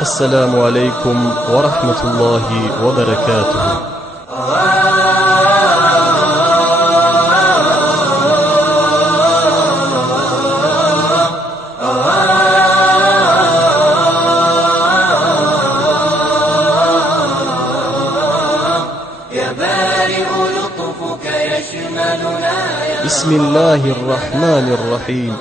السلام عليكم ورحمة الله وبركاته. بسم الله الرحمن الرحيم.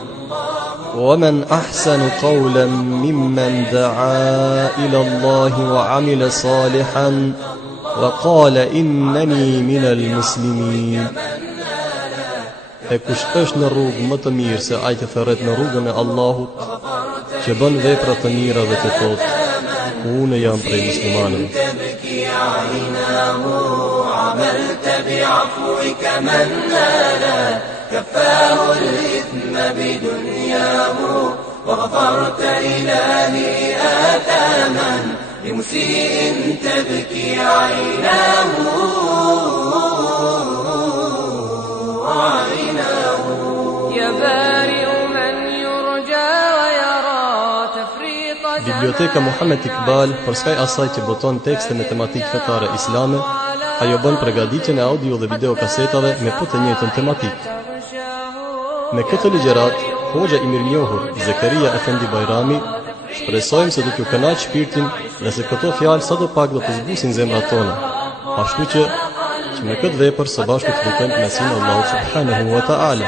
ومن أحسن قولا ممن دعا إلى الله وعمل صالحا وقال إنني من المسلمين. E kush është në rrugë më të mirë se ai që thërret në rrugën e Allahut, që bën vepra të mira dhe të thotë, unë jam prej muslimanëve. كفاه الإثم بدنياه وغفرت إلهي آثاما لمسيء تبكي عيناه يا بارئ من يرجى ويرى تفريط Biblioteka Muhammed Iqbal, për skaj asaj që boton tekste me tematikë fetare islame, ajo bën përgatitjen e audio dhe video kasetave me po të njëjtën tematikë. Me këtë ligjërat, hoxha i mirënjohur Zakaria Efendi Bajrami, shpresojmë se do t'ju kënaq shpirtin dhe se këto fjalë sadopak do të zbusin zemrat tona. Ashtu që me këtë vepër së bashku të lutemi kënaqësinë e Allahut subhanahu wa ta'ala.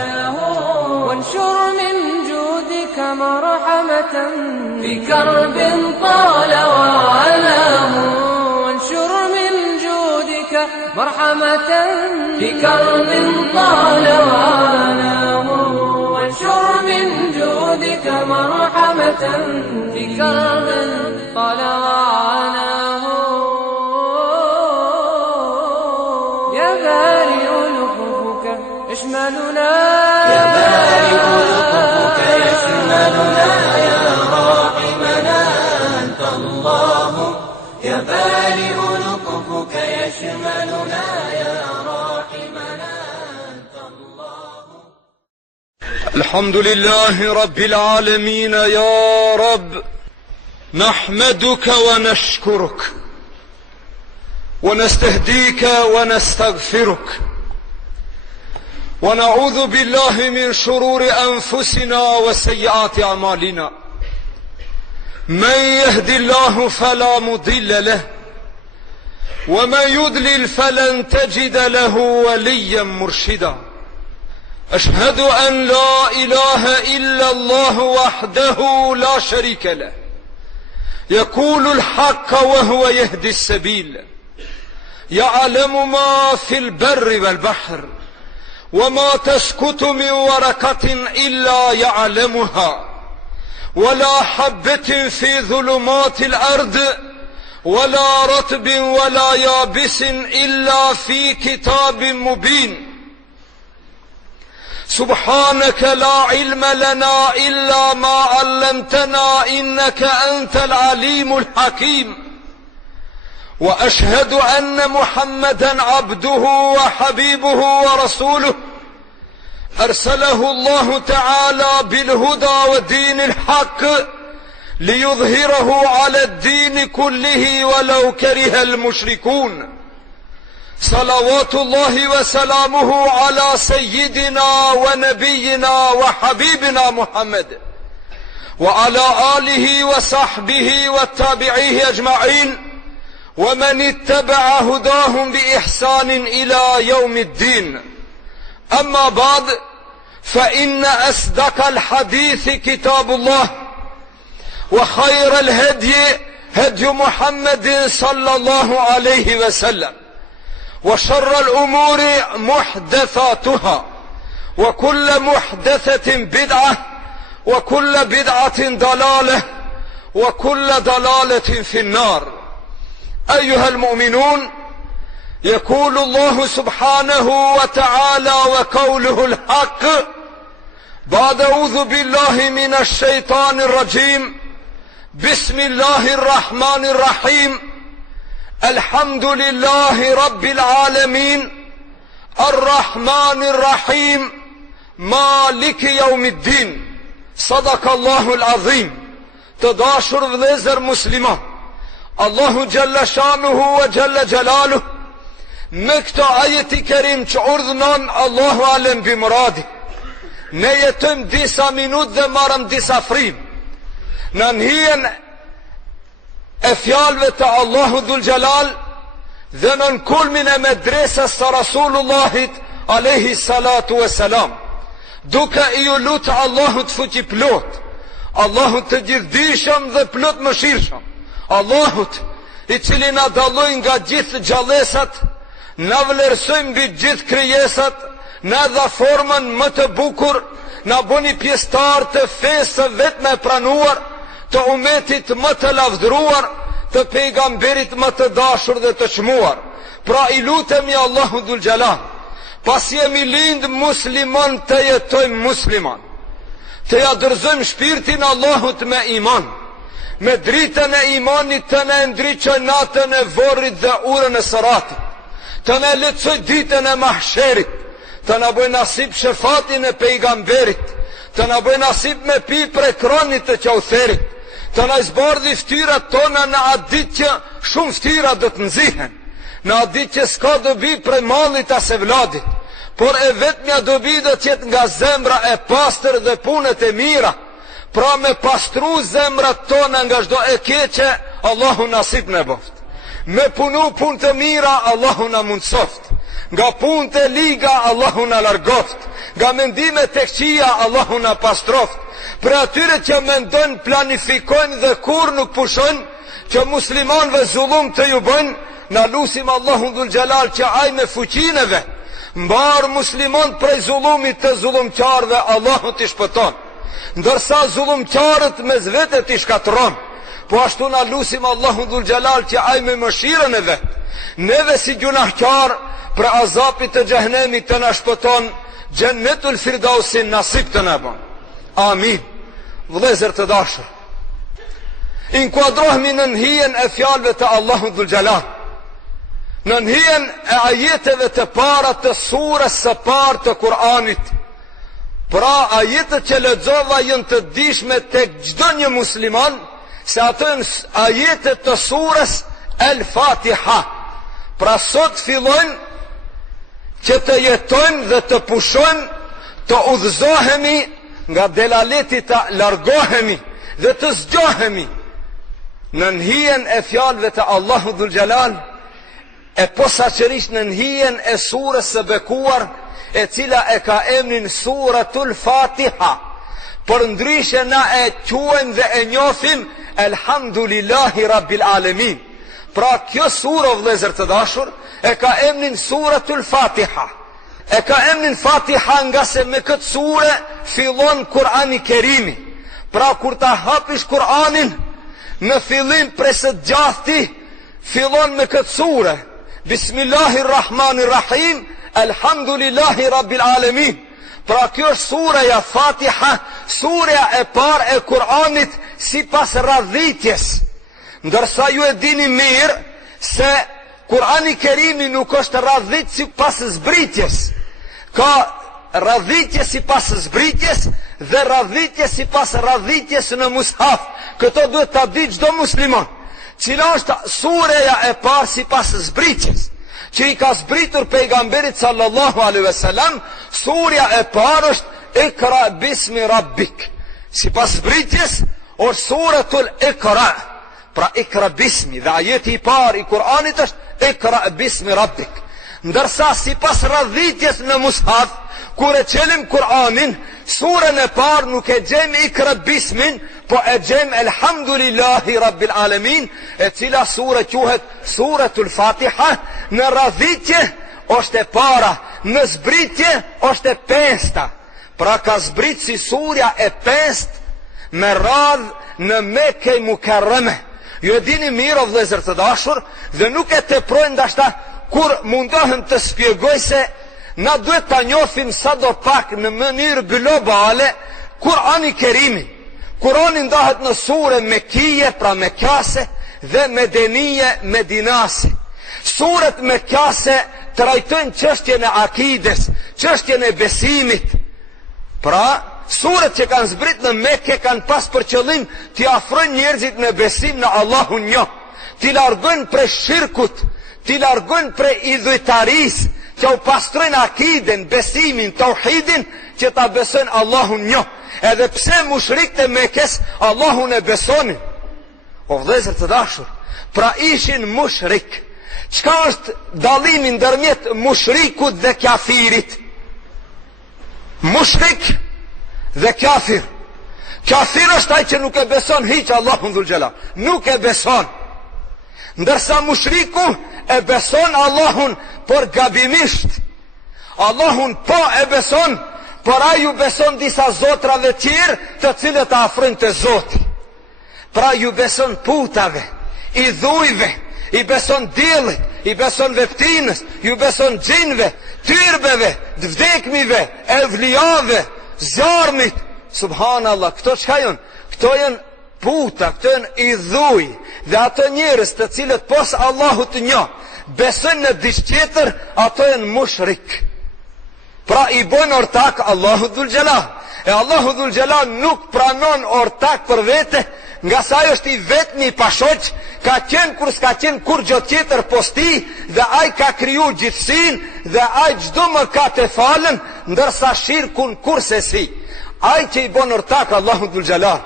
وانشر من جودك مرحمة في كرب طال وعناه وانشر من جودك مرحمة في كرب طال وعناه وانشر من جودك مرحمة في كرب طال وعناه يا بارئ لطفك اشملنا يا بارئ لطفك يشملنا يا راحمنا أنت الله يا بارئ لطفك يشملنا يا راحمنا أنت الله. الحمد لله رب العالمين يا رب نحمدك ونشكرك ونستهديك ونستغفرك ونعوذ بالله من شرور أنفسنا وسيئات أعمالنا من يهد الله فلا مضل له ومن يضلل فلن تجد له وليا مرشدا أشهد أن لا إله إلا الله وحده لا شريك له يقول الحق وهو يهدي السبيل يعلم ما في البر والبحر وما تسكت من ورقة إلا يعلمها ولا حبة في ظلمات الأرض ولا رطب ولا يابس إلا في كتاب مبين سبحانك لا علم لنا إلا ما علمتنا إنك أنت العليم الحكيم وأشهد أن محمدا عبده وحبيبه ورسوله أرسله الله تعالى بالهدى ودين الحق ليظهره على الدين كله ولو كره المشركون صلوات الله وسلامه على سيدنا ونبينا وحبيبنا محمد وعلى آله وصحبه والتابعيه أجمعين ومن اتبع هداهم بإحسان إلى يوم الدين أما بعد فإن أصدق الحديث كتاب الله وخير الهدي هدي محمد صلى الله عليه وسلم وشر الأمور محدثاتها وكل محدثة بدعة وكل بدعة ضلالة وكل ضلالة في النار. أيها المؤمنون يقول الله سبحانه وتعالى وقوله الحق بعد أعوذ بالله من الشيطان الرجيم بسم الله الرحمن الرحيم الحمد لله رب العالمين الرحمن الرحيم مالك يوم الدين صدق الله العظيم Të dashur vëllezër musliman, Allahu Gjalla Shanuhu wa Gjalla Gjalalu me këto ajeti kerim që urdhënon Allahu alem bimuradi, ne jetëm disa minut dhe marëm disa frim në njën e fjalve të Allahu Dhul Gjalal dhe në kulmin e medresës të Rasulullahit alayhi salatu wa salam, duke i u lutë Allahut fuqi plot, Allahut të gjithdijshëm dhe plot mëshirshëm, Allahut i cili na dalloi nga gjithë gjallësat, na vlerësoi mbi gjithë krijesat, na dha formën më të bukur, na bëni pjesëtar të fesë së vetme e pranuar, të umetit më të lavdëruar, të pejgamberit më të dashur dhe të çmuar. Pra i lutemi Allahu Dhul Gjalal, pas jemi lind musliman, të jetojmë musliman, të ja dorëzojmë shpirtin Allahut me iman, me dritën e imanit të ne ndriçoj natën e vorrit dhe urën e sëratit, të ne lehtësoj ditën e mahsherit, të na bëj nasib shefatin e pejgamberit, të na bëj nasib me pi prej kronit të Kautherit, të na zbardhi ftyrat tona në atë ditë që shumë ftyra do të nxihen, në atë ditë që s'ka dobi prej mallit as e vladit, por e vetmja dobi do të jetë nga zemra e pastër dhe punët e mira. Pra me pastru zemrat tona nga çdo e keqe, Allahu nasib në boft. Me punu punë të mira, Allahu na mundsoft. Nga punë të liga, Allahu na largoft. Nga mendime të këqija, Allahu na pastroft. Për atyre që mendojnë, planifikojnë dhe kur nuk pushojnë, që muslimanëve zullum të ju bëjnë, na lusim Allahun Dhul Gjalal që ai me fuqinë e vet mbar musliman prej zullumit të zullumqarëve, Allahu t'i shpëton. Ndërsa zullumqarët me zvete t'i shkatron, po ashtu na lusim Allahun Dhul Gjalal që ai me mëshirën e vet neve si gjunahqar për azapit të xhehenemit të na shpëton, Xhennetul Firdausin nasib të na bën. Amin. Vëllezër të dashur, inkuadrohemi në hijen e fjalëve të Allahut Dhul Gjalal, në hijen e ajeteve të para të surës së parë të Kur'anit. Pra ajetët që lexova janë të dishme tek çdo një musliman, se ato janë ajetët të surës El-Fatiha. Pra sot fillojnë që të jetojnë dhe të pushojnë, të udhëzohemi nga delaleti, të largohemi dhe të zgjohemi në hijen e fjalëve të Allahut Dhul Gjalal, e posaçërisht në hijen e surës së bekuar, e cila e ka emrin Suratul Fatiha. Por ndryshe na e quajmë dhe e njohim Elhamdulillahi Rabbil Alamin. Pra kjo surë, vëllezër të dashur, e ka emrin Suratul Fatiha. E ka emrin Fatiha nga se me këtë surë fillon Kur'ani Kerimi. Pra kur ta hapish Kur'anin në fillim prej së gjahti, fillon me këtë surë. Bismillahirrahmanirrahim, Elhamdulillahi Rabbil Alamin. Pra kjo është surja Fatiha, surja e parë e Kur'anit si pas radhitjes. Ndërsa ju e dini mirë se Kur'ani Kerimi nuk është radhit si pas zbritjes. Ka radhitje si pas zbritjes dhe radhitje si pas radhitjes në mushaf. Këto duhet ta di çdo musliman. Cila është surja e parë si pas zbritjes, që i ka zbritur pejgamberit sallallahu alaihi wasallam, surja e parë është Iqra bismi rabbik. Si pas zbritjes është suratul Iqra. Pra Iqra bismi, dhe ajeti i parë i Kur'anit është Iqra bismi rabbik. Ndërsa si pas radhitjes në mushaf, kur e qelim Kur'anin, surën e parë nuk e gjejmë Iqra bismin, po e gjejmë Elhamdulillahi Rabbil Alamin, e cila surë quhet Suratul Fatiha. Në radhitje është e para, në zbritje është e pesta. Pra ka zbrit si surja e pest me radhë në Mekë Mukarreme. Ju e dini mirë, o vëllezër të dashur, dhe nuk e teprojnë ndashta kur mundohem të shpjegoj se na duhet ta njohim sadopak në mënyrë globale Kur'ani Kerimin. Kur'ani ndahet në sure mekije, pra mekjase, dhe medenije, medinase. Suret mekjase trajtojnë çështjen e akides, çështjen e besimit. Pra surët që kanë zbrit në Mekë kanë pas për qëllim t'i afrojnë njerëzit në besim në Allahun një, t'i largojnë prej shirkut, t'i largojnë prej idhujtarisë, që u pastrojnë akiden, besimin, tauhidin, që ta besojnë Allahun një. Edhe pse mushrikët e Mekës Allahun e besonin. O vëllezër të dashur, pra ishin mushrik. Çka është dallimi ndërmjet mushrikut dhe kafirit? Mushrik dhe kafir. Kafir është ai që nuk e beson hiç Allahun dhul xhelal. Nuk e beson. Ndërsa mushriku e beson Allahun, por gabimisht. Allahun po e beson, por ai ju beson disa zotrave tjerë të cilët e afrojnë te Zoti. Pra ju beson putave, i dhujve, i beson diellit, i beson veptinës, ju beson xhinve, tyrbeve, vdekmive, evlijave, zjarmit. Subhanallah, këto çka janë? Këto janë puta, këto janë i dhuj. Dhe ato njerëz të cilët pos Allahut një besojnë në diçka tjetër, ato janë mushrik. Pra i bojnë ortak Allahu dhul xhelal. E Allahu dhul xhelal nuk pranon ortak për vete, nga sa ajo është i vetmi pashoq, ka qenë kur s'ka qenë kur gjë tjetër posti, dhe ai ka kriju gjithësinë, dhe ai çdo mëkat e falën, ndërsa shirkun kurse si. Ai që i bën ortak Allahu dhul xhelal,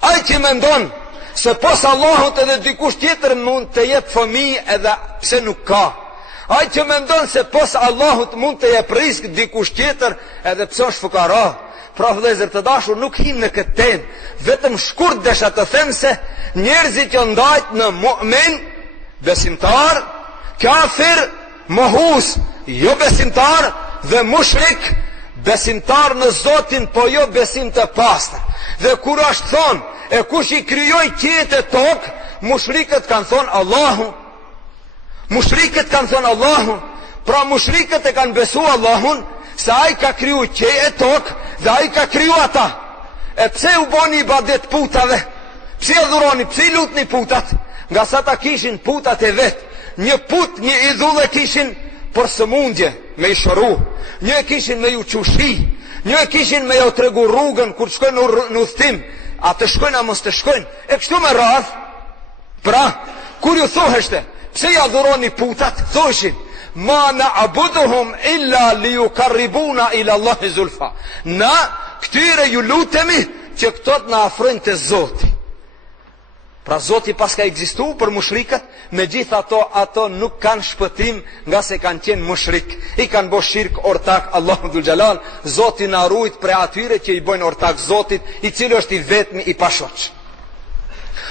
ai që mendon se pos Allahut edhe dikush tjetër mund të jep fëmijë edhe pse nuk ka. Ai që mendon se pos Allahut mund të jep risk dikush tjetër edhe pse është fukara. Pra vëllezër të dashur, nuk him në këtë temë, vetëm shkurt desha të them se njerëzit që ndajt në mu'min, besimtar, kafir, mohus, jo besimtar, dhe mushrik, besimtar në Zotin, po jo besim të pastër. Dhe kur është thonë, e kush i krijoi qiejt e tokë, mushrikët kanë thonë Allahu. Mushrikët kanë thonë Allahu. Pra mushrikët e kanë besu Allahun, se ai ka kriju qiejt e tokë dhe ai ka kriju ata. E pse u boni ibadet putave? Pse e dhuroni, pse i lutni putat? Nga sa ta kishin putat e vet. Një put, një idhull e kishin për sëmundje, me i shëru. Një e kishin me ju qushi. Një e kishin me ju tregu rrugën kur shkojnë në udhtim. A të shkojnë a mos të shkojnë? E kështu me radh. Pra, kur ju thoheshte, pse ja dhuroni putat? Thoshin, ma na abuduhum illa li ju karribuna ila Allahi zulfa. Na, këtyre ju lutemi që këtot na afrojnë të Zoti. Pra Zoti pas ka egzistu për mushrikët, me gjithë ato nuk kanë shpëtim nga se kanë qenë mushrik. I kanë bo shirk ortak Allahu dhul xhelal. Zoti na rujt pre atyre që i bojnë ortak Zotit, i cili është i vetmi i pashoq.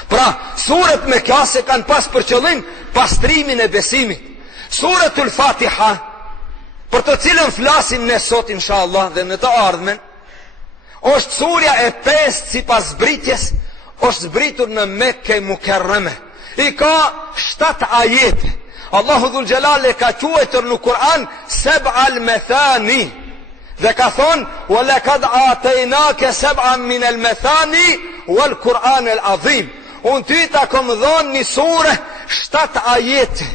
Pra, surët me kase kanë pas për qëllim pastrimin e besimit. Suratul Fatiha, për të cilën flasim ne sot inshallah dhe në të ardhmen, është surja e 5 sipas zbritjes, është zbritur në Mekke Mukarreme. I ka 7 ajete. Allahu dhul xhelal e ka quajtur në Kur'an sab'al mathani. Dhe ka thonë, wa laqad atainaka sab'an min al mathani wal Qur'an al azim. Unë ty ta kom dhënë një sure 7 ajete.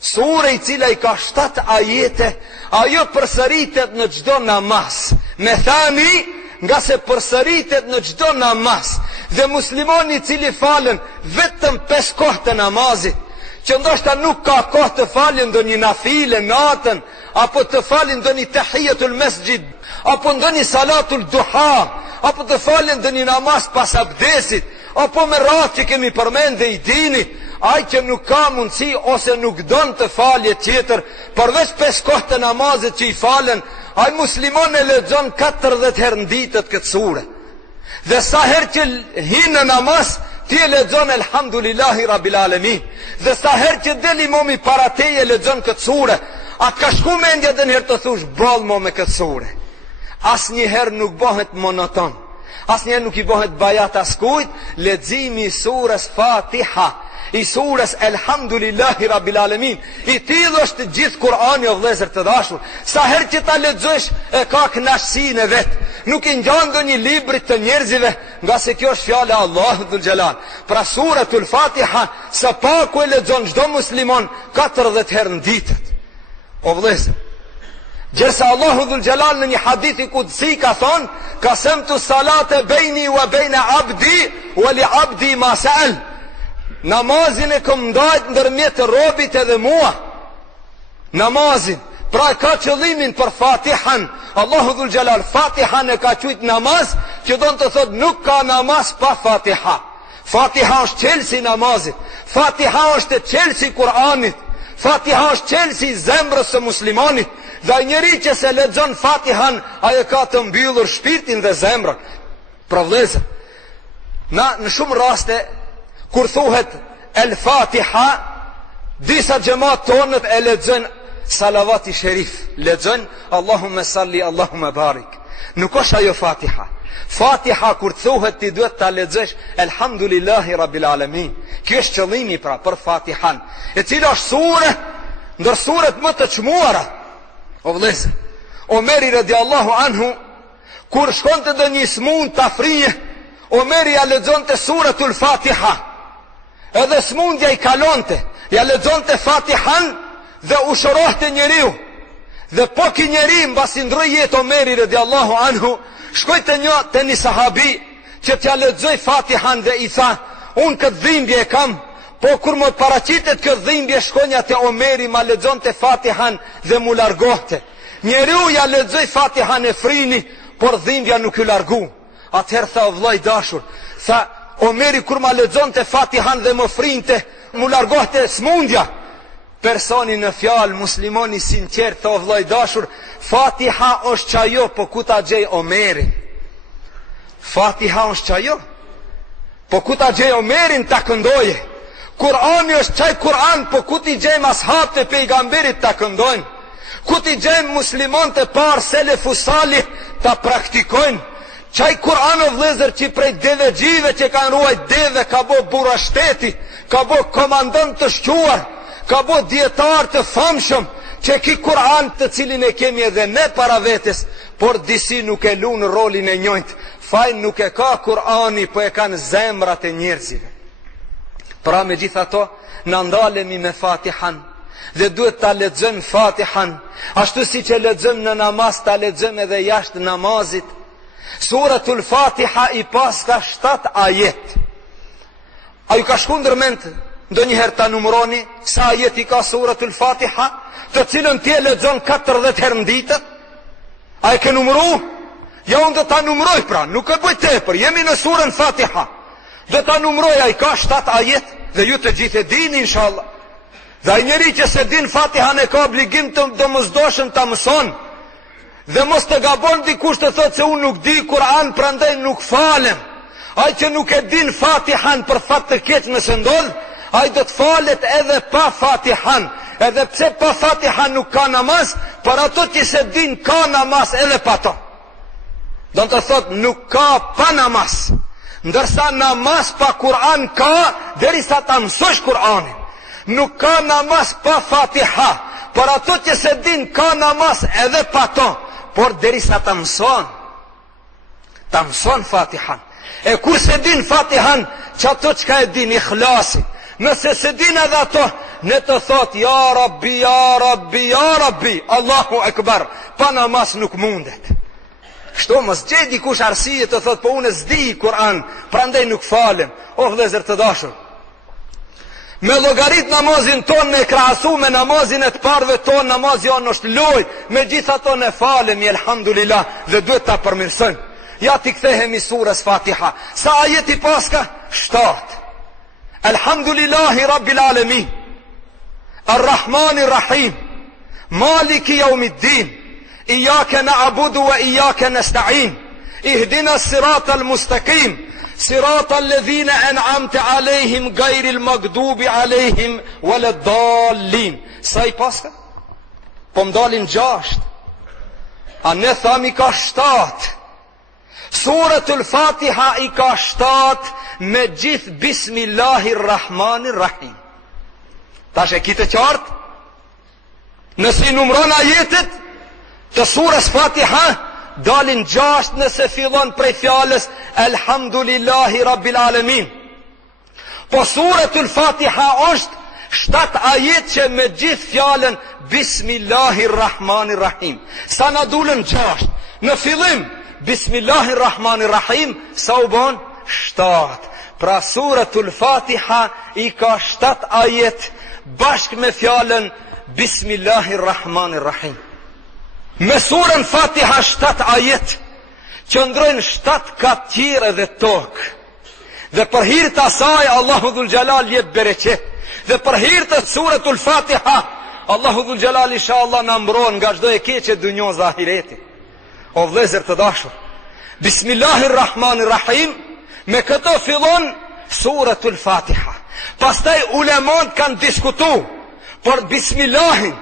Sure i cila i ka 7 ajete, ajo përsëritet në çdo namaz. Methani, nga se përsëritet në çdo namaz. Dhe muslimoni i cili falen vetëm 5 kohë të namazit, që ndoshta nuk ka kohë të falin ndonjë nafile natën, apo të falin ndonjë tahiyatul masjid, apo ndonjë salatul duha, apo të falin ndonjë namaz pas abdesit, apo me radhë që kemi përmendë i dini, ai që nuk ka mundësi ose nuk don të falje tjetër, përveç 5 kohë të namazit që i falen, ai muslimon e lexon 40 herë në ditë këtë sure. Dhe sa herë që hinë në namaz, ti e lexon elhamdulillahi rabbil alamin. Dhe sa herë që del imami para teje lexon këtë sure, a ka shku mendja dhe njëherë të thush ball mo me këtë sure? Asnjëherë nuk bëhet monoton. Asnjëherë nuk i bëhet bajat askujt leximi i surës Fatiha, i surës elhamdulillahi rabbil alamin. I tillë është gjithë Kur'ani o vëllezër të dashur. Sa herë që ta lexosh e ka kënaqësinë e vet. Nuk i ngjan ndonjë librit të njerëzive, nga se kjo është fjala e Allahut dhul xhelal. Pra suratul Fatiha sa paku e lexon çdo musliman 40 herë në ditë. O vëllezër, Gjërsa Allahu dhul Gjelal në një hadithi kudsi ka thonë, kasem të salate bejni wa bejna abdi wa li abdi ma sa'al. Namazin e këm ndajt ndërmjet robit edhe mua. Namazin, pra ka qëllimin për Fatihan. Allahu dhul Gjelal Fatihan e ka qujt namaz, që do të thot nuk ka namaz pa Fatiha. Fatiha është qelsi namazit, Fatiha është qelsi Kur'anit, Fatiha është qelsi zemrës së muslimanit. Dhe njëri që se lexon Fatihan, ajo ka të mbyllur shpirtin dhe zemrën. Pra vëllezër, në shumë raste kur thuhet El Fatiha, disa xhamat tonët e lexojnë salavati sherif, lexojnë Allahumma salli Allahumma barik. Nuk është ajo Fatiha. Fatiha kur thuhet ti duhet ta lexosh Elhamdulillahi Rabbil Alamin. Ky është qëllimi pra për Fatihan, e cila është sure ndër suret më të çmuara. O vëllezër, Omeri radiallahu anhu kur shkonte në një smund të afrije, Omeri ja lexonte suratul Fatiha. Edhe smundja i kalonte, ja lexonte Fatihan dhe u shërohte njeriu. Dhe po ki njeri mbasi ndroi jetë Omeri radiallahu anhu, shkoi te një sahabi që t'ja lexoi Fatihan dhe i tha, unë këtë dhimbje e kam. Po kur më paraqitet këtë dhimbje, shkonja te Omeri, ma lexonte Fatihan dhe mu largohte. Njeriu ja lexoi Fatihan e frini, por dhimbja nuk ju largu. Atëherë tha, vllai dashur, tha Omeri kur ma lexonte Fatihan dhe më frinte, mu largohte smundja. Personi në fjalë, muslimoni sinqert, tha vllai dashur, Fatiha është çajo, po ku ta gjej Omeri? Fatiha është çajo, po ku ta gjej Omerin ta këndoje? Kurani është çaj Kur'an, po ku ti gjejmë ashabët e pejgamberit ta këndojnë? Ku ti gjejmë muslimanët e parë selefu salih ta praktikojnë? Çaj Kur'an o vëllezër që prej devegjive që kanë ruajt deve ka bo burra shteti, ka bo komandant të shquar, ka bo dietar të famshëm, që ki Kur'an të cilin e kemi edhe ne para vetes, por disi nuk e lunë rolin e njëjtë. Fajn nuk e ka Kur'ani, po e kanë zemrat e njerëzive. Pra me gjitha to, në ndalemi me Fatihan, dhe duhet ta lexojmë Fatihan, ashtu si që lexojmë në namaz, ta lexojmë edhe jashtë namazit. Suratul Fatiha i pas ka 7 ajet. A ju ka shku ndërmend ndonjëherë ta numroni sa ajet i ka Suratul Fatiha, të cilën ti e lexon 40 herë në ditë? A e ke numru? Ja, unë do ta numroj pra, nuk e bëj tepër, jemi në surën Fatiha. Dhe ta numroj, a i ka 7 ajet, dhe ju të gjithë e dini, inshallah. Dhe a njeri që se din Fatihan e ka obligim të domosdoshëm ta mëson, dhe mos të gabon dikush të thot se unë nuk di Kur'an, prandaj nuk falem. Ai që nuk e din Fatihan për fat të keq nëse ndodh, ai do të falet edhe pa Fatihan. Edhe pse pa Fatihan nuk ka namaz, për ato që se din ka namaz edhe pa to. Do të thot nuk ka pa namaz. Ndërsa namaz pa Kur'an ka, derisa ta mësosh Kur'anin. Nuk ka namaz pa Fatiha, por ato që se din ka namaz edhe pa to, por derisa ta mëson Fatihan. E kur se din Fatihan, që ato që ka e din Ikhlasi, nëse se din edhe ato, ne të thot, ja Rabbi, ja Rabbi, ja Rabbi, Allahu Ekber, pa namaz nuk mundet. Kështu mos gjej dikush arsye të thot, po unë s'di Kur'an, prandaj nuk falem. O vëllezër të dashur, me llogarit namazin ton me krahasu me namazin e të parëve ton, namazi jonë është loj, me gjitha ton e falem, elhamdulillah, dhe duhet ta përmirësojmë. Ja ti kthehemi surës Fatiha. Sa ajeti paska? 7. Elhamdulillahi Rabbil Alamin, Ar-Rahmanir Rahim, Maliki Yawmiddin, Iyake na'budu wa iyake nasta'in, Ihdina as-sirata al-mustaqim, sirata alladhina an'amta alayhim ghayril maghdubi alayhim waladdallin. Sa i paska? Po mdalin 6. A ne thami ka 7. Suratul Fatiha i ka 7 me gjithë Bismillahirrahmanirrahim. Tash e kitë qartë? Nëse i numron ajetet të surës Fatiha, dalin 6 nëse fillon prej fjalës Elhamdulillahi Rabbil Alamin. Po suratul Fatiha është 7 ajet që me gjithë fjalën Bismillahirrahmanirrahim. Sa na dulën 6. Në fillim Bismillahirrahmanirrahim, sa u bon 7. Pra suratul Fatiha i ka 7 ajet bashkë me fjalën Bismillahirrahmanirrahim. Me surën Fatiha 7 ajet qëndrojnë 7 katire dhe tokë. Dhe për hir të asaj Allahu Dhul Jalal jep bereqet. Dhe për hir të suratul Fatiha Allahu Dhul Jalal inshallah na mbron nga çdo e keqe dunjos dhe ahireti. O vëllezër të dashur, Bismillahirrahmanirrahim, me këto fillon suratul Fatiha. Pastaj ulemat kanë diskutuar për Bismillahin,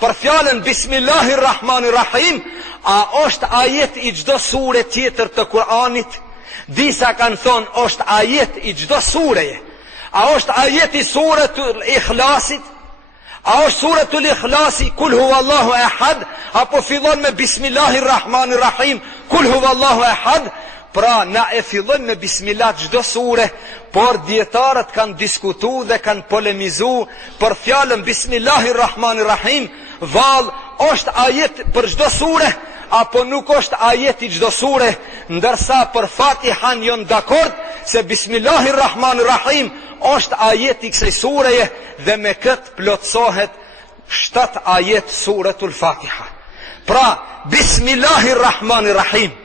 për fjalën Bismillahirrahmanirrahim, a është ajet i çdo sure tjetër të Kur'anit? Disa kanë thonë është ajet i çdo sureje. A është ajet i suratul Ikhlasit? A është suratul Ikhlasi Kul huwallahu ahad, apo fillon me Bismillahirrahmanirrahim Kul huwallahu ahad? Pra na e fillon me Bismillah çdo sure, por dietarët kanë diskutuar dhe kanë polemizuar për fjalën Bismillahirrahmanirrahim. Vallë, është ajet për çdo sure apo nuk është ajet i çdo sure, ndërsa për Fatihan janë dakord se Bismillahirrahmanirrahim është ajet i kësaj sureje dhe me këtë plotësohet 7 ajet suratul Fatiha. Pra, Bismillahirrahmanirrahim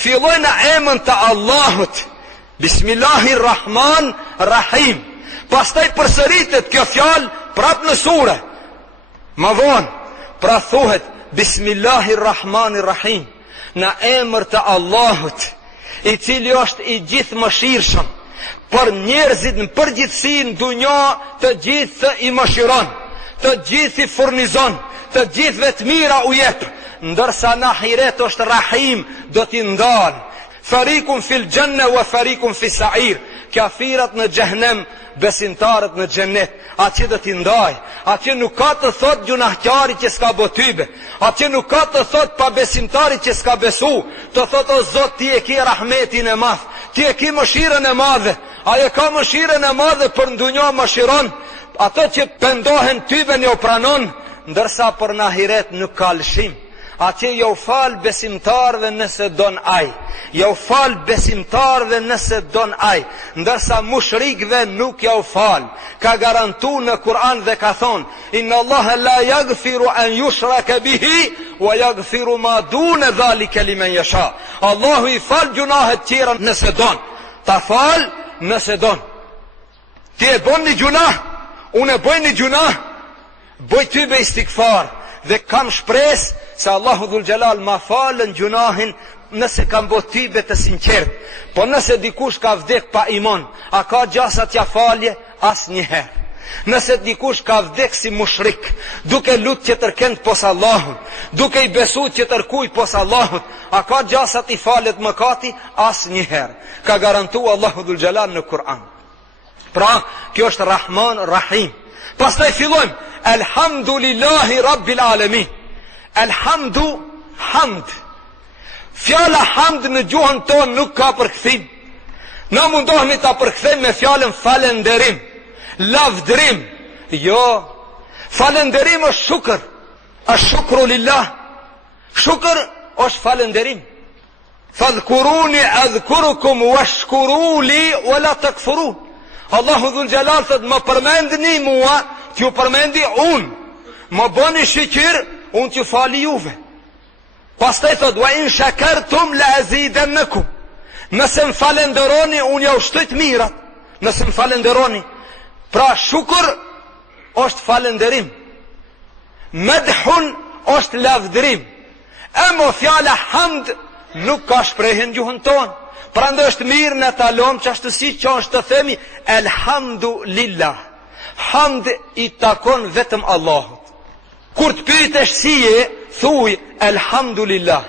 filloj në emën të Allahut, Bismillahirrahmanirrahim. Pastaj përsëritet kjo fjalë prap në sure. Ma vonë, pra thuhet Bismillahirrahmanirrahim, në emër të Allahut, i cili është i gjithë mëshirshëm, për njerëzit në përgjithësi në dunja, të gjithë i mëshiron, të gjithë i furnizon, të gjithëve të mira u jep, ndërsa në ahiret është Rahim, do t'i ndalë. Farikun fil gjenne wa farikun fil sa'ir, kafirat në gjehnem, besimtarët në gjennet. Atje do t'i ndaj, atje nuk ka të thot gjunahqari që s'ka botybe, atje nuk ka të thot pa besimtari që s'ka besu, të thot o Zot ti e ki rahmetin e madh, ti e ki mëshirën e madhe, aje ka mëshirën e madhe për ndunjo mëshiron, ato që pendohen tybe një pranon, ndërsa për në ahiret nuk ka lëshim. Atje jo fal besimtarve nëse don aj, jo fal besimtarve nëse don aj, ndërsa mushrikve nuk jo fal. Ka garantu në Kur'an dhe ka thonë, inna Allah la yaghfiru an yushraka bihi wa yaghfiru ma dune dhalike limen yasha. Allahu i fal gjunahet tjera nëse don, ta fal nëse don. Ti e bon një gjunah, unë e boj një gjunah, boj ty be istikfar, dhe kam shpres se Allahu Dhul Jalal ma falën gjunahin nëse kam botybe të sinqert. Po nëse dikush ka vdek pa iman, a ka gjasa t'ja falje? As njëherë. Nëse dikush ka vdek si mushrik, duke lut që tërkend pos Allahut, duke i besu që tërkuj pos Allahut, a ka gjasa t'i falet mëkati? As njëherë. Ka garantu Allahu Dhul Jalal në Kur'an. Pra, kjo është Rahman Rahim. Pastaj fillojmë Elhamdulillahi Rabbil Alamin. Elhamdu, hamd. Fjala hamd në gjuhën tonë nuk ka përkthim. Na mundohemi ta përkthejmë me fjalën falenderim, lavdrim. Jo, falenderim është shukr. Ash-shukru lillah. Shukr është falenderim. Fadhkuruni adhkurukum washkuruli wala takfurun. Allahu Dhul Jalal thot, më përmendni mua, t'ju përmendi unë. Më bëni shikir, unë t'ju fali juve. Pastaj thot, wa in shakartum la azidannakum. Nëse më falenderoni, unë ja ushtojt mirat. Nëse më falenderoni. Pra shukr është falenderim. Medhun është lavdrim. Emo fjala hamd nuk ka shprehjen gjuhën tonë. Pra ndë është mirë në talon që ashtë si që është të themi Elhamdulillah. Hamd i takon vetëm Allahut. Kur të pytesh sije, thuj Elhamdulillah.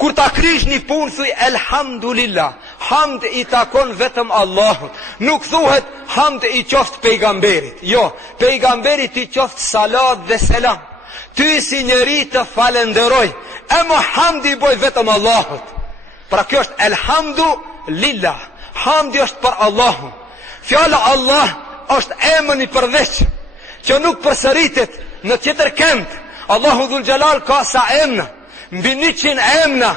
Kur të akrish një punë, thuj Elhamdulillah. Hamd i takon vetëm Allahut. Nuk thuhet hamd i qoftë pejgamberit. Jo, pejgamberit i qoftë salat dhe selam. Ty si njeri të falenderoj, e mo hamd i boj vetëm Allahut. Pra kjo është Elhamdulillah. Hamdi është për Allahun. Fjala Allah është emën i përveç. që nuk përsëritet në tjetër kënd. Allahu Dhul Jalal ka sa emna, mbi 100 emna,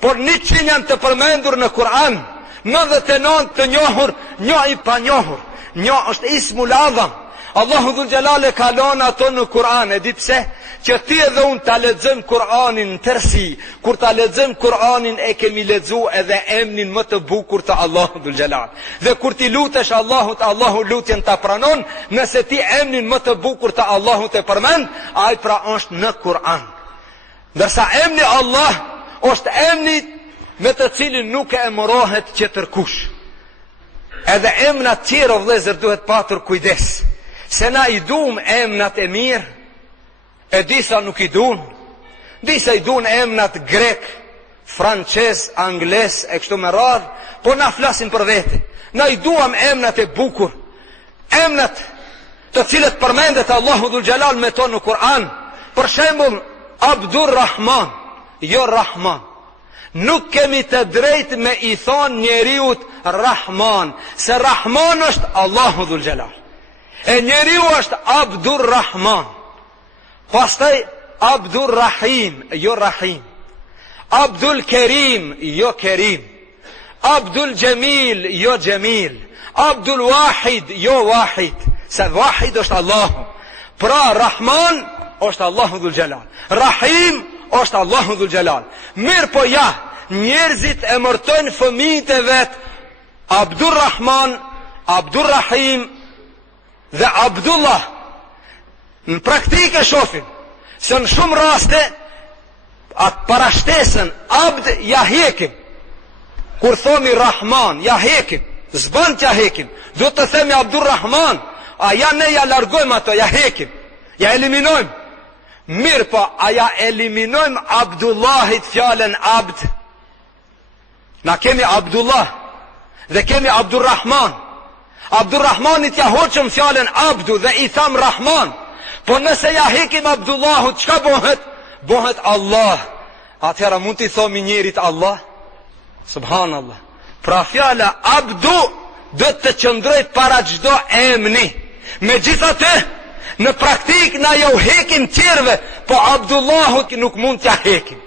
por 100 janë të përmendur në Kur'an, 99 të njohur, një i panjohur. Një është Ismul Adham. Allahu Dhul Jalal e ka lënë ato në Kur'an. E di pse? Që ti edhe unë ta lexojmë Kur'anin në tërësi. Kur ta lexojmë Kur'anin e kemi lexuar edhe emrin më të bukur të Allahut Dhul Jalal. Dhe kur ti lutesh Allahut, Allahu lutjen ta pranon. Nëse ti emrin më të bukur të Allahut e përmend, ai pra është në Kur'an. Ndërsa emri Allah është emri me të cilin nuk e emërohet qëtërkush. Edhe emnat tjera o vëllezër duhet patur kujdes. Se na i duam emnat e mirë, e disa nuk i duan. Disa i duan emnat grek, frances, angles, e kështu me radhë, po na flasin për vete. Na i duam emnat e bukur, emnat të cilët përmendet Allahu Dhul Jalal me to në Kur'an. Për shembull, Abdur Rahman, jo Rahman. Nuk kemi të drejtë me i thonë njeriut Rahman, se Rahman është Allahu Dhul Jalal. E njeriu është Abdur Rahman. Pastaj Abdur Rahim, jo Rahim. Abdul Kerim, jo Kerim. Abdul Jamil, jo Jamil. Abdul Wahid, jo Wahid. Se Wahid është Allahu. Pra Rahman është Allahu Dhul Jalal. Rahim është Allahu Dhul Jalal. Mirë po ja, njerëzit e mërtojnë fëmijët e vetë Abdur Rahman, Abdur Rahim dhe Abdullah. Në praktike shofim se në shumë raste atë parashtesën Abd ja hekim. Kur thomi Rahman ja hekim, zbën ja hekim. Do të themi Abdur Rahman, a ja ne ja largojmë ato, ja hekim, ja eliminojmë. Mirë po, a ja eliminojmë Abdullahit fjallën Abd? Na kemi Abdullah dhe kemi Abdur Rahman. Abdur Rahmanit ja hoqëm fjallën Abdu dhe i tham Rahman. Po nëse ja hekim Abdullahut, qka bohet? Bohet Allah. Atëhera mund t'i thomi njerit Allah? Subhanallah. Pra fjalla Abdu dhe të qëndrojt para gjdo emni. Me gjitha të, në praktik na jo hekim tjerve, po Abdullahut nuk mund t'ja hekim.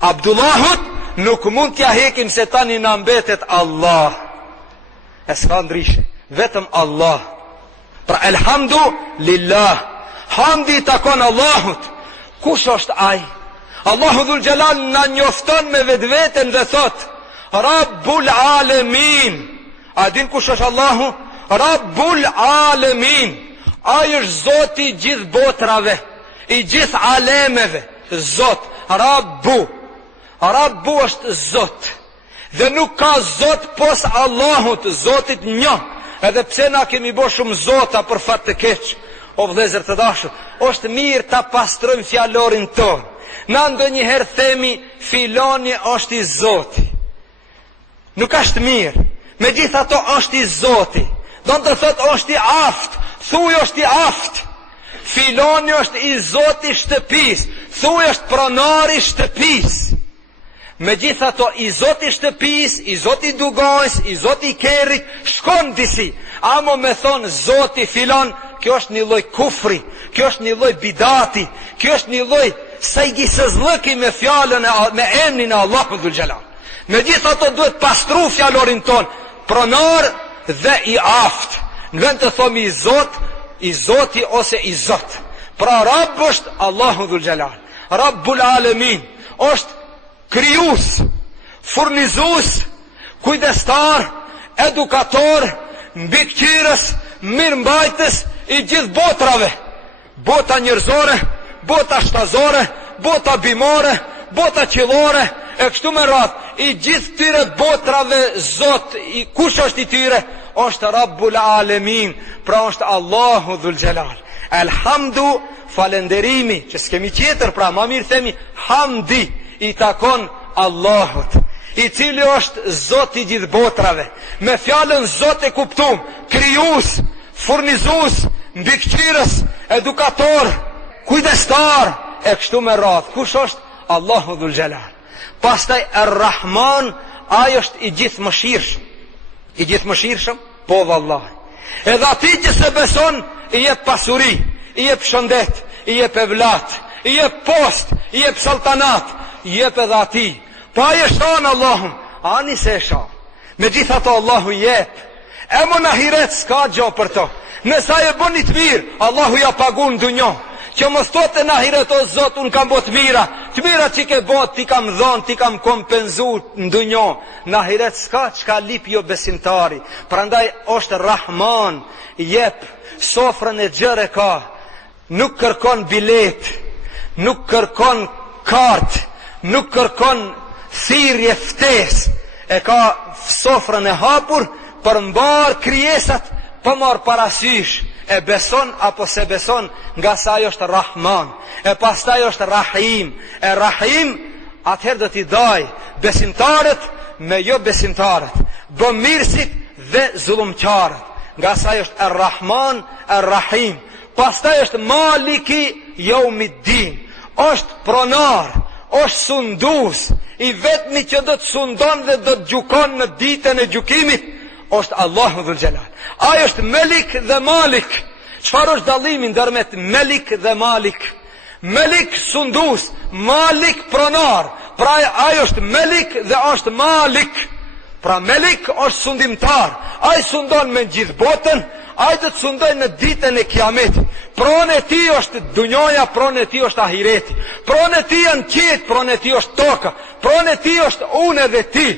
Abdullahut nuk mund t'ja hekim se tani në mbetet Allah. E s'ka ndrishe, vetëm Allah. Pra elhamdu lillah, hamdi takon Allahut. Kush është ai? Allahu Dhul Jalal na njofton me vetveten dhe thot Rabbul Alemin. A din kush është Allahu? Rabbul Alemin. Ai është Zoti i gjithë botrave, i gjithë alemeve. Zot, Rabbu. Rabbu është Zot. Dhe nuk ka Zot pos Allahut, Zotit një. Edhe pse na kemi bo shumë Zota për fat të keq, o vëllezër të dashur, është mirë ta pastrojmë fjalorin ton. Na ndonjëherë themi filoni është i Zoti. Nuk është mirë. Megjithato është i Zoti. Do të thotë është i aft. Thuaj është i aft. Filoni është i Zoti shtëpis. Thuaj është pronari shtëpis. Megjithato i Zoti shtëpis, i Zoti dugajs, i Zoti kerrit, shkon disi. Amo me thonë Zoti filon, kjo është një lloj kufri, kjo është një lloj bidati, kjo është një lloj sajgisëzllëki me fjalën me emrin e Allahut Dhul Jalal. Megjithato duhet pastru fjalorin ton, pronar dhe i aft. Në vend të thomi i Zot, i Zoti ose i Zot. Pra Rabb është Allahu Dhul Jalal. Rabbul Alamin është krijues, furnizues, kujdestar, edukator, mbikëqyrës, mirëmbajtës i gjithë botrave. Bota njerëzore, bota shtazore, bota bimore, bota qellore, e kështu me radhë. I gjithë tyre botrave Zot, kush është i tyre? Është Rabbul Alemin, pra është Allahu Dhul Jalal. Elhamdu, falenderimi, që s'kemi tjetër, pra ma mirë themi hamdi, i takon Allahut, i cili është Zot i gjithë botrave. Me fjalën Zot e kuptum, krijues, furnizues, mbikëqyrës, edukator, kujdestar, e kështu me radhë. Kush është? Allahu Dhul Jalal. Pastaj Ar-Rahman, ai është i gjithë mëshirshëm. I gjithë mëshirshëm? Po vallahi. Edhe ati që se beson i jep pasuri, i jep shëndet, i jep evlat, i jep post, i jep sultanat, i jep edhe ati. Pa e shanë Allahum, ani se e shanë. Me gjitha to Allahu jep. E më në ahiret s'ka gjo për to. Nësa e bëni të mirë, Allahu ja pagun në dunjo. Që më thotë në ahiret o Zot, unë kam bot mira. Të mira që ke bot, ti kam dhonë, ti kam kompenzu në dunjo. Në ahiret s'ka qka lip jo besimtari. Prandaj është Rahman, jep, sofrën e gjëre ka. Nuk kërkon bilet, nuk kërkon kart, nuk kërkon thirrje ftes. E ka sofrën e hapur për mbar krijesat, për marë parasysh, e beson apo se beson, nga sa ajo është Rahman, e pastaj është Rahim. E Rahim, atëherë do t'i daj besimtarët me jo besimtarët, bëmirësit dhe zullumqarët, nga sa ajo është Rahman, Rahim. Pastaj është Maliki Yawmiddin, është pronar, është sundus, i vetmi që do të sundon dhe do të gjukon në ditën e gjukimit, është Allahu Dhul Jalal. Ai është Melik dhe Malik. Çfarë është dallimi ndërmjet Melik dhe Malik? Melik sundus, Malik pronar. Pra ai është Melik dhe është Malik. Pra Melik është sundimtar. Ai sundon me gjithë botën, ai do të sundoj në ditën e Kiametit. Pronë e tij është dunjoja, pronë e tij është ahireti. Pronë e tij janë qiejt, pronë e tij është toka. Pronë e tij është unë dhe ti.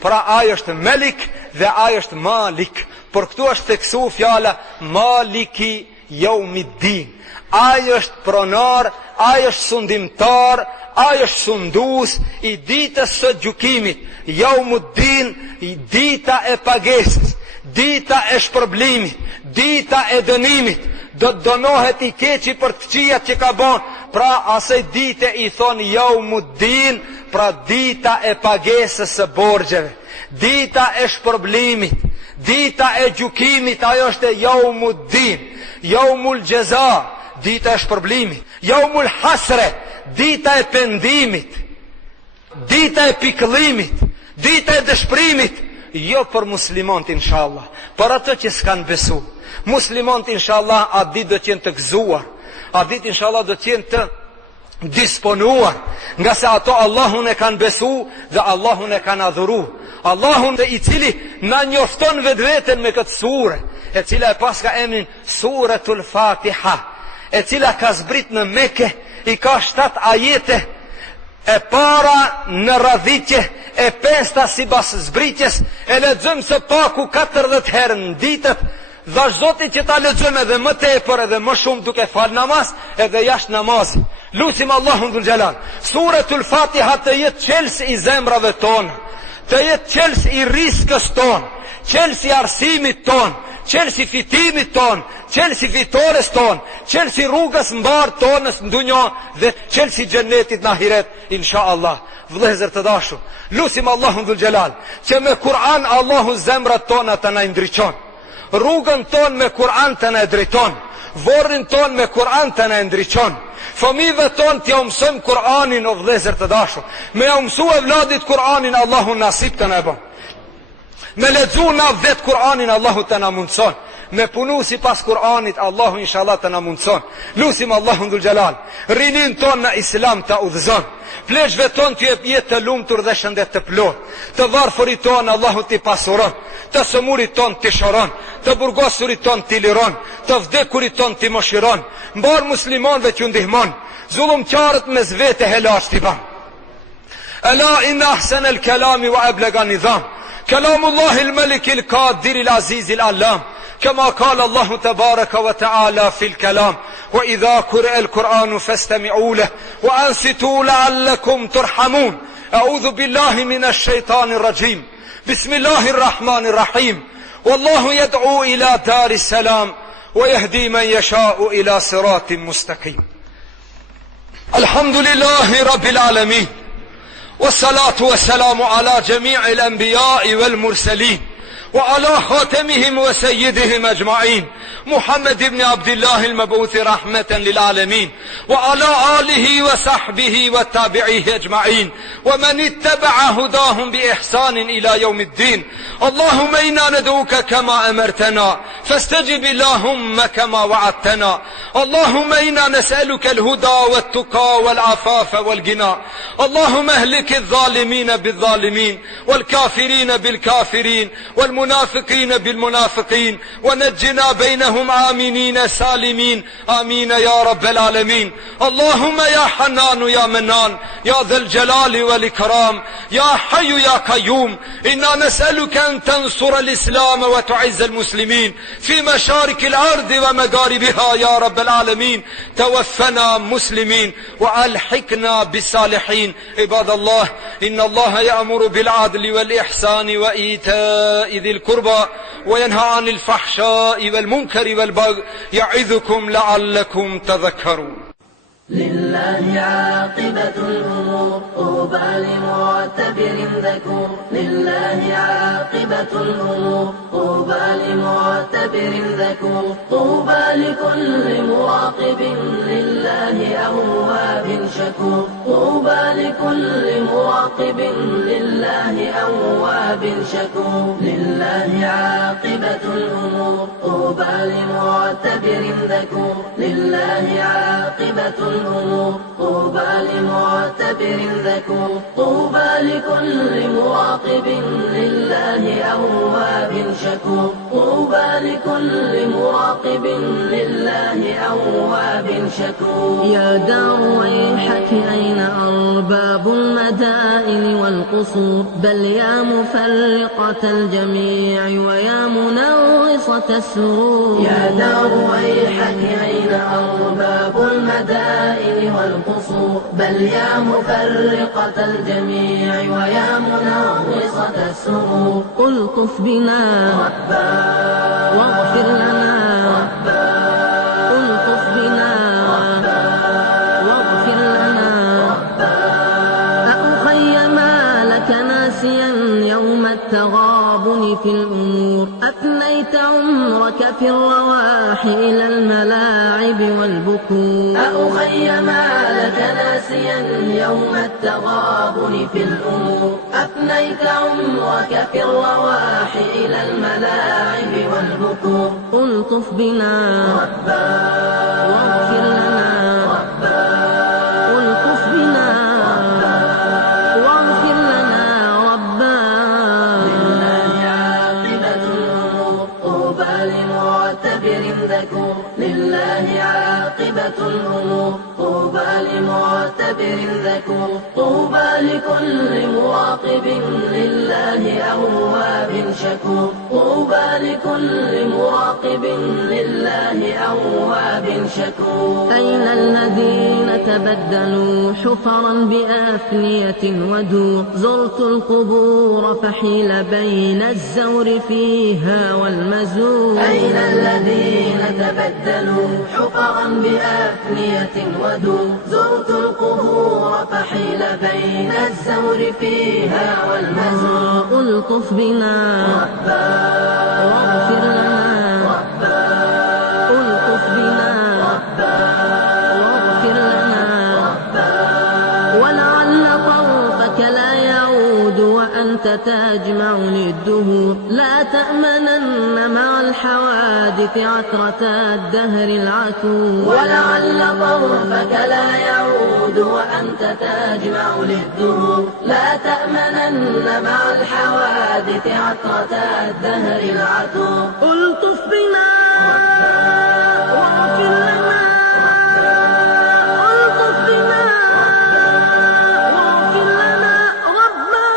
Pra ai është Melik dhe ai është Malik. Por këtu është theksu fjala Maliki Yawmiddin. Ai është pronar, ai është sundimtar, ai është sundus i ditës së gjykimit. Yawmuddin, dita e pagesës, dita e shpërblimit, dita e dënimit. Do të donohet i keqi për të këqijat që ka bon. Pra asaj dite i thonë Yawmuddin, pra dita e pagesës së borxheve, dita e shpërblimit, dita e gjukimit, ajo është Yawmuddin. Yawmul Jaza, dita e shpërblimit. Yawmul Hasre, dita e pendimit, dita e pikëllimit, dita e dëshpërimit. Jo për muslimonët inshallah, për ato që s'kan besu. Muslimonët inshallah atë ditë do të jenë të gëzuar, atë ditë inshallah do të jenë të disponuar, nga se ato Allahun e kanë besu dhe Allahun e kanë adhuru. Allahun dhe i cili na njofton vetveten me këtë sure, e cila e pas ka emrin Suratul Fatiha, e cila ka zbrit në Mekë, i ka 7 ajete, e para në radhitje, e pesta si bas zbritjes, e lexojmë së paku 40 herë në ditët, dhe Zoti që ta lexojmë edhe më tepër edhe më shumë duke fal namaz edhe jashtë namazit. Lutim Allahun Dhul Jalal, Suratul Fatiha të jetë qelës i zemrave tonë, të jetë qelës i riskës tonë, qelës i arsimit tonë, qelës i fitimit tonë, qelës i fitores tonë, qelës i rrugës mbar tonës në dunjo dhe qelës i xhennetit në ahiret, insha Allah. Vëllezër të dashur, lutim Allahun Dhul Jalal që me Kur'an Allahu zemrat tona të na ndriçon, rrugën tonë me Kur'an të na drejton, vorrin tonë me Kur'an të na ndriçon, fëmijëve tonë t'ja mësojmë Kur'anin, o vëllezër të dashur. Me ja mësu evladit Kur'anin, Allahu nasip të na bën. Me lexu na vet Kur'anin, Allahu të na mundson. Me punu si pas Kur'anit, Allahu inshallah të na mundson. Lusim Allahun Dhul Jalal, rinin tonë në Islam të udhëzon, pleshve tonë t'ju jep jetë të lumtur dhe shëndet të plot, të varfërit tonë Allahu t'i pasuron, të sëmurit tonë t'i shoron, të burgosurit tonë t'i liron, të vdekurit tonë t'i moshiron, mbar muslimanëve t'ju ndihmon, zullumqarët me zvete helaç t'i ban. Ala inna ahsan al-kalami wa ablaga nizam, kalamullahi al-maliki al-qadir al-aziz al-allam. كما قال الله تبارك وتعالى في الكلام وإذا قرئ القرآن فاستمعوا له وأنصتوا لعلكم ترحمون. أعوذ بالله من الشيطان الرجيم. بسم الله الرحمن الرحيم. والله يدعو إلى دار السلام ويهدي من يشاء إلى صراط مستقيم. الحمد لله رب العالمين والصلاة والسلام على جميع الأنبياء والمرسلين وعلى خاتمهم وسيدهم أجمعين محمد بن عبد الله المبعوث رحمة للعالمين، وعلى آله وصحبه والتابعيه أجمعين ومن اتبع هداهم بإحسان إلى يوم الدين. اللهم إنا ندعوك كما أمرتنا فاستجب اللهم كما وعدتنا. اللهم إنا نسألك الهدى والتقى والعفاف والغنى. اللهم اهلك الظالمين بالظالمين والكافرين بالكافرين والمنافقين بالمنافقين ونجنا بينهم آمنين سالمين آمين يا رب العالمين. اللهم يا حنان يا منان يا ذا الجلال والإكرام يا حي يا قيوم، إنا نسألك أن تنصر الإسلام وتعز المسلمين في مشارق الأرض ومغاربها يا رب العالمين. توفنا مسلمين وألحقنا بالصالحين. عباد الله، إن الله يأمر بالعدل والإحسان وإيتاء ذي القربى وينهى عن الفحشاء والمنكر والبغي يعظكم لعلكم تذكرون. لله عاقبة الأمور طوبى لمعتبر ذكور. لله عاقبة الأمور طوبى لمعتبر ذكور. طوبى لكل مراقب لله أواب شكور. طوبى لكل مراقب لله أواب شكور. لله عاقبة الأمور طوبى لمعتبر ذكور. لله عاقبة الأمور طوبى لمعتبر ذكور. طوبى لكل مراقب لله أواب شكور. طوبى لكل مراقب لله أواب شكور. يا دار ويحك أين أرباب المدائن والقصور؟ بل يا مفرقة الجميع ويا منغصة السرور. يا دار ويحك أين أرباب المدائن والقصور؟ بل يا مفرقة الجميع ويا منغصة السرور. الطف بنا ربا واغفر لنا ربا. الطف بنا ربا واغفر لنا ربا. أخي ما لك ناسيا يوم التغابن في الأمور؟ أفنيت عمرك في الرواح إلى الملاعب والبكور. أخي ما لك ناسيا يوم التغابن في الأمور؟ أفنيت عمرك في الرواح إلى الملاعب والبكور. الطف بنا ربا واغفر لنا ربا. الطف بنا ربا واغفر لنا ربا. لله عاقبة الأمور طوبى لمعتبر ذكور. لله عاقبة الأمور طوبى لمعتبر ذكور. طوبى لكل مراقب لله أواب شكور. طوبى لكل مراقب لله أواب شكور. أين الذين تبدلوا حفرا بأفنية ودور؟ زرت القبور فحيل بين الزور فيها والمزور. أين الذين تبدلوا حفرا بأفنية ودور؟ زرت القبور فحيل بين الزور فيها والمزور. الطف بنا ربا واغفر لنا ربا. الطف بنا ربا واغفر لنا ربا. ولعل طرفك لا يعود وأنت تجمع للدهور. لا تأمنن مع الحوادث عثرة الدهر العتور. ولعل طرفك لا يعود وأنت تجمع للدهور. لا تأمنن مع الحوادث عثرة الدهر العتور. الطف بنا واغفر لنا. الطف بنا واغفر لنا ربا.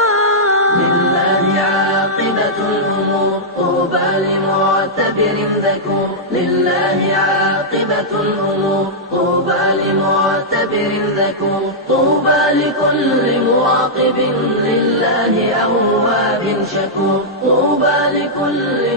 لله عاقبة الأمور طوبى لمعتبر ذكور. لله عاقبة الأمور طوبى لمعتبر ذكور. طوبى لكل مراقب لله أواب شكور. طوبى لكل